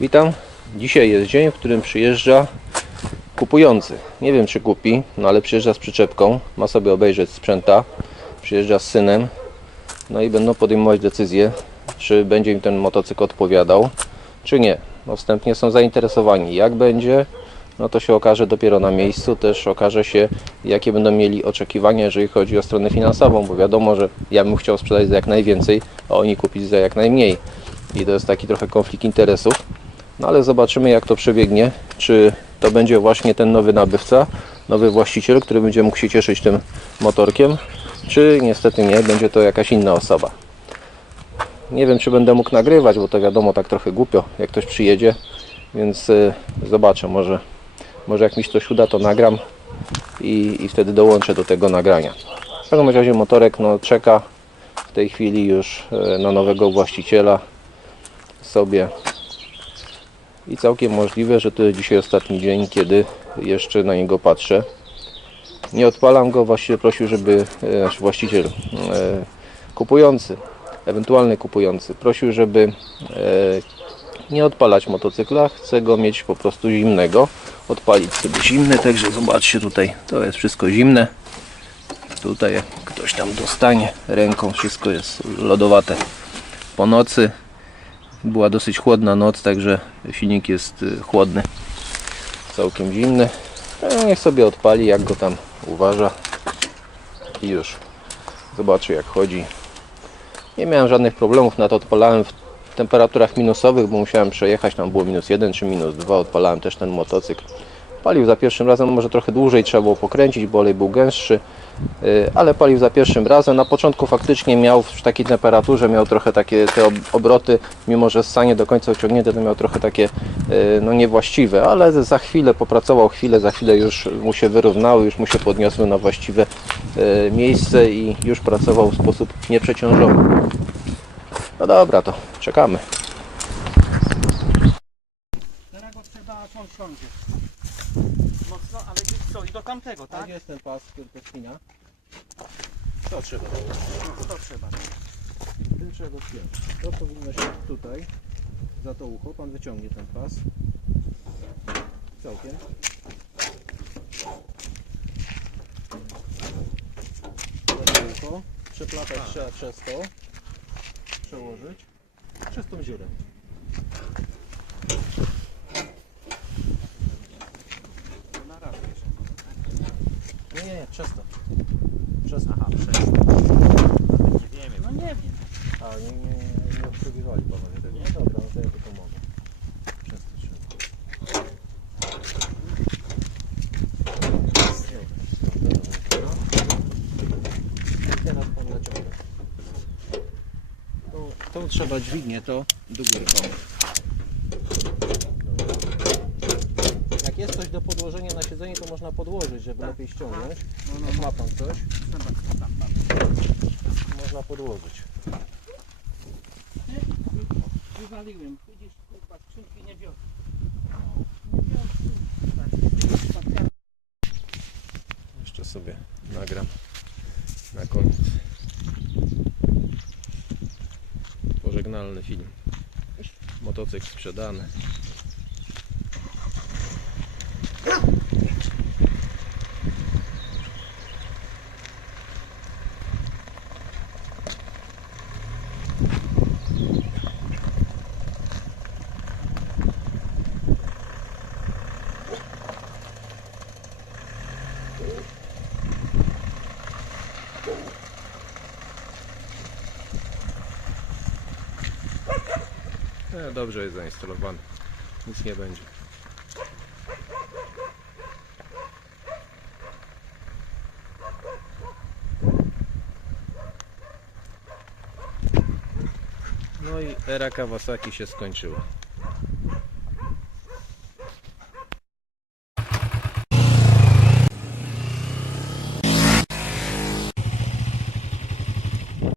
Witam. Dzisiaj jest dzień, w którym przyjeżdża kupujący. Nie wiem czy kupi, no ale przyjeżdża z przyczepką, ma sobie obejrzeć sprzęta, przyjeżdża z synem, no i będą podejmować decyzję, czy będzie im ten motocykl odpowiadał, czy nie. No wstępnie są zainteresowani, jak będzie, no to się okaże dopiero na miejscu, też okaże się, jakie będą mieli oczekiwania, jeżeli chodzi o stronę finansową, bo wiadomo, że ja bym chciał sprzedać za jak najwięcej, a oni kupić za jak najmniej. I to jest taki trochę konflikt interesów. No ale zobaczymy jak to przebiegnie, czy to będzie właśnie ten nowy nabywca, nowy właściciel, który będzie mógł się cieszyć tym motorkiem, czy niestety nie, będzie to jakaś inna osoba. Nie wiem czy będę mógł nagrywać, bo to wiadomo tak trochę głupio, jak ktoś przyjedzie, więc y, zobaczę, może, może jak mi się coś uda to nagram i, i wtedy dołączę do tego nagrania. W każdym razie motorek no, czeka w tej chwili już y, na nowego właściciela sobie i całkiem możliwe, że to jest dzisiaj ostatni dzień, kiedy jeszcze na niego patrzę. Nie odpalam go, właściwie prosił, żeby e, nasz właściciel, e, kupujący, ewentualny kupujący, prosił, żeby e, nie odpalać motocykla, chce go mieć po prostu zimnego, odpalić sobie zimny, także zobaczcie tutaj, to jest wszystko zimne. Tutaj ktoś tam dostanie ręką, wszystko jest lodowate po nocy. Była dosyć chłodna noc, także silnik jest y, chłodny, całkiem zimny. E, Niech sobie odpali, jak go tam uważa i już zobaczy jak chodzi. Nie miałem żadnych problemów, na to odpalałem w temperaturach minusowych, bo musiałem przejechać, tam było minus 1 czy minus 2, odpalałem też ten motocykl. Palił za pierwszym razem, może trochę dłużej trzeba było pokręcić, bo olej był gęstszy, y, ale palił za pierwszym razem. Na początku faktycznie miał w takiej temperaturze, miał trochę takie te ob- obroty, mimo że stanie do końca ociągnięte, to miał trochę takie y, no niewłaściwe, ale za chwilę popracował chwilę, za chwilę już mu się wyrównały, już mu się podniosły na właściwe y, miejsce i już pracował w sposób nieprzeciążony. No dobra, to czekamy. Teraz go trzeba ciąć Mocno, ale gdzieś co? I do tamtego, tak? jest ten pas, który to spina? To trzeba. No, to trzeba. Tym trzeba spiąć. To powinno się tutaj, za to ucho. Pan wyciągnie ten pas. Całkiem. Za to ucho. Przeplatać trzeba przez to. Przełożyć. Przez tą dziurę. To na raz bierzemy. Nie, nie, nie, przez to. Przez to. Aha, przez. Nie wiemy. No nie wiem. A, nie, nie, nie, nie obsługiwali panowie tego. No dobra, no to ja tylko mogę. Przez to trzeba. Teraz pan naciąga. To, to trzeba dźwignię to do góry pan. Jak jest coś do podłożenia na siedzenie, to można podłożyć, żeby lepiej ściągnąć. No, no, Jak ma pan coś, można podłożyć. Wywaliłem. Widzisz, kurwa, skrzynki nie biorę. Tak, tak. Jeszcze sobie nagram na koniec. Pożegnalny film. Motocykl sprzedany. E, dobrze jest zainstalowany. Nic nie będzie. No i era Kawasaki się skończyła.